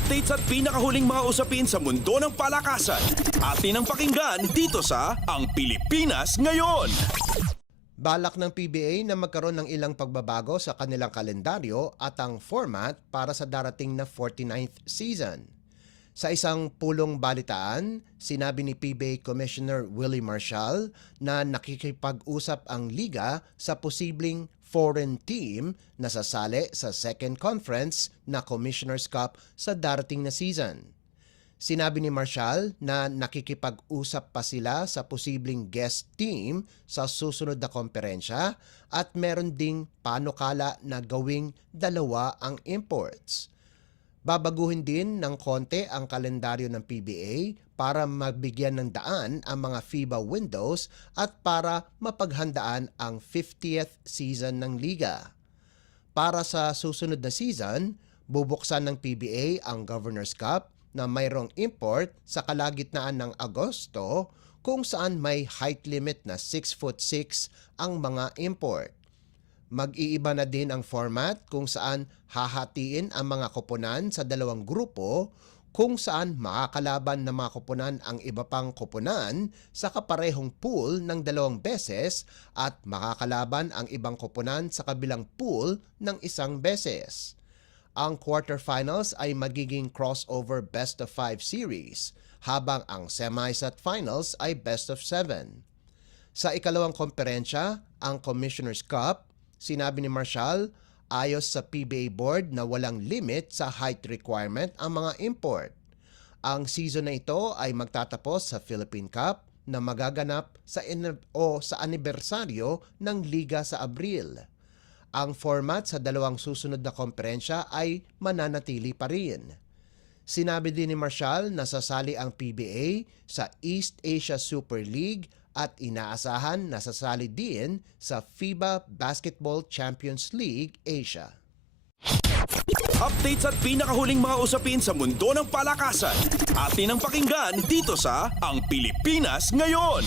Updates at pinakahuling mga usapin sa mundo ng palakasan. Atin ang pakinggan dito sa Ang Pilipinas Ngayon. Balak ng PBA na magkaroon ng ilang pagbabago sa kanilang kalendaryo at ang format para sa darating na 49th season. Sa isang pulong balitaan, sinabi ni PBA Commissioner Willie Marshall na nakikipag-usap ang liga sa posibleng foreign team na sasali sa second conference na Commissioner's Cup sa darating na season. Sinabi ni Marshall na nakikipag-usap pa sila sa posibleng guest team sa susunod na komperensya at meron ding panukala na gawing dalawa ang imports. Babaguhin din ng konti ang kalendaryo ng PBA para mabigyan ng daan ang mga FIBA windows at para mapaghandaan ang 50th season ng liga. Para sa susunod na season, bubuksan ng PBA ang Governor's Cup na mayroong import sa kalagitnaan ng Agosto kung saan may height limit na 6'6" ang mga import. Mag-iiba na din ang format kung saan hahatiin ang mga koponan sa dalawang grupo kung saan makakalaban ng mga koponan ang iba pang koponan sa kaparehong pool ng dalawang beses at makakalaban ang ibang koponan sa kabilang pool ng isang beses. Ang quarterfinals ay magiging crossover best of 5 series, habang ang semis at finals ay best of 7. Sa ikalawang komperensya, ang Commissioner's Cup, sinabi ni Marshall, ayos sa PBA board na walang limit sa height requirement ang mga import. Ang season na ito ay magtatapos sa Philippine Cup na magaganap sa anibersaryo ng liga sa Abril. Ang format sa dalawang susunod na komperensya ay mananatili pa rin. Sinabi din ni Marshall na sasali ang PBA sa East Asia Super League at inaasahan na sasali din sa FIBA Basketball Champions League Asia. Updates at pinakahuling mga usapin sa mundo ng palakasan. Atin ang pakinggan dito sa Ang Pilipinas Ngayon.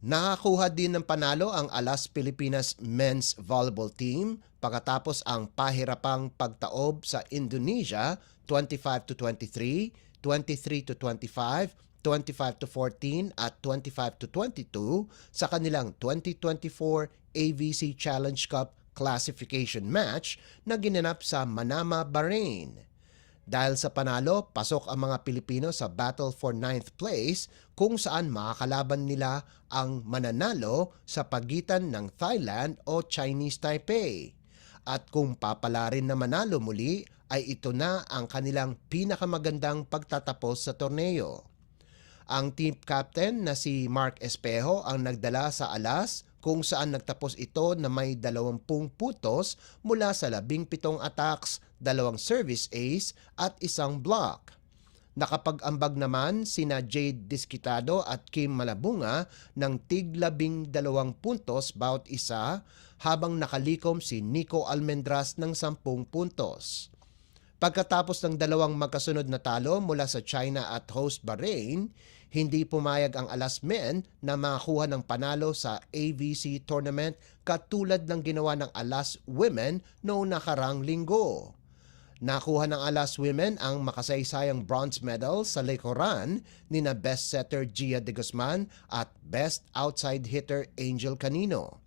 Nakakuha din ng panalo ang Alas Pilipinas Men's Volleyball Team pagkatapos ang pahirapang pagtaob sa Indonesia 25-23, 23-25, 25-14 at 25-22 sa kanilang 2024 AVC Challenge Cup classification match na ginanap sa Manama, Bahrain. Dahil sa panalo, pasok ang mga Pilipino sa battle for 9th place kung saan makakalaban nila ang mananalo sa pagitan ng Thailand o Chinese Taipei. At kung papalarin na manalo muli, ay ito na ang kanilang pinakamagandang pagtatapos sa torneo. Ang team captain na si Mark Espejo ang nagdala sa alas kung saan nagtapos ito na may 20 putos mula sa 17 attacks, 2 service ace at 1 block. Nakapag-ambag naman sina Jade Disquitado at Kim Malabunga ng tig-12 puntos bawat isa habang nakalikom si Nico Almendras ng 10 puntos. Pagkatapos ng dalawang magkasunod na talo mula sa China at host Bahrain, hindi pumayag ang Alas Men na makakuha ng panalo sa AVC tournament katulad ng ginawa ng Alas Women noong nakarang linggo. Nakuha ng Alas Women ang makasaysayang bronze medal sa likuran ni na best setter Gia de Guzman at best outside hitter Angel Canino.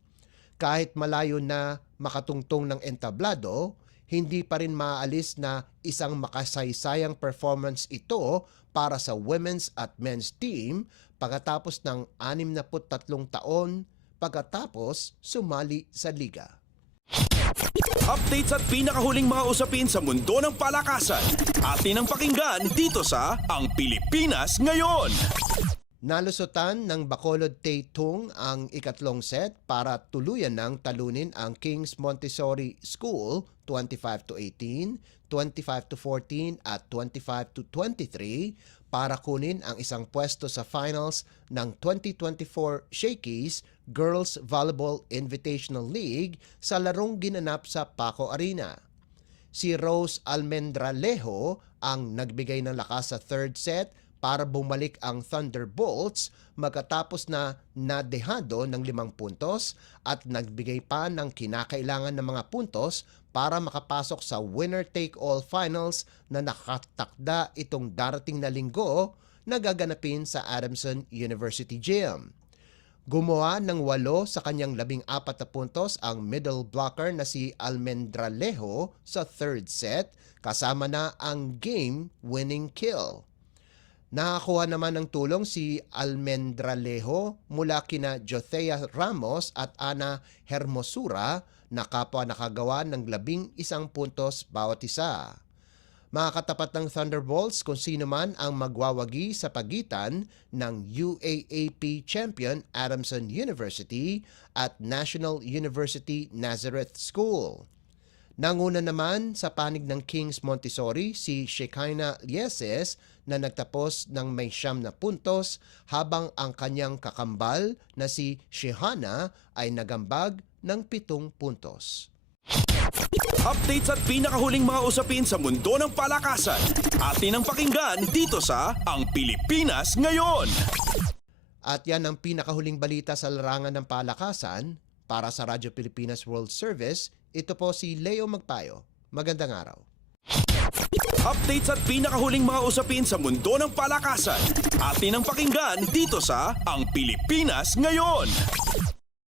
Kahit malayo na makatungtong ng entablado, hindi pa rin maaalis na isang makasaysayang performance ito para sa women's at men's team pagkatapos ng 63 taon pagkatapos sumali sa liga. Updates at pinakahuling mga usapin sa mundo ng palakasan. Atin ang pakinggan dito sa Ang Pilipinas Ngayon. Nalusutan ng Bacolod Taytong ang ikatlong set para tuluyan ng talunin ang King's Montessori School 25-18, 25-14 at 25-23 para kunin ang isang pwesto sa finals ng 2024 Shakey's Girls Volleyball Invitational League sa larong ginanap sa Paco Arena. Si Rose Almendralejo ang nagbigay ng lakas sa third set para bumalik ang Thunderbolts magkatapos na nadehado ng 5 puntos at nagbigay pa ng kinakailangan ng mga puntos para makapasok sa winner-take-all finals na nakatakda itong darating na linggo na gaganapin sa Adamson University Gym. Gumawa ng 8 sa kanyang 14 na puntos ang middle blocker na si Almendralejo sa third set kasama na ang game-winning kill. Nakakuha naman ng tulong si Almendralejo mula kina Jothea Ramos at Ana Hermosura na kapwa nakagawa ng 11 puntos bawat isa. Makakatapat ng Thunderbolts kung sino man ang magwawagi sa pagitan ng UAAP champion Adamson University at National University Nazareth School. Nanguna naman sa panig ng Kings Montessori si Shekinah Lieses na nagtapos ng may 9 puntos habang ang kanyang kakambal na si Shehana ay nagambag ng 7 puntos. Updates at pinakahuling mga usapin sa mundo ng palakasan. Atin ang pakinggan dito sa Ang Pilipinas Ngayon. At yan ang pinakahuling balita sa larangan ng palakasan. Para sa Radyo Pilipinas World Service, ito po si Leo Magpayo. Magandang araw. Updates at pinakahuling mga usapin sa mundo ng palakasan. Atin ang pakinggan dito sa Ang Pilipinas Ngayon.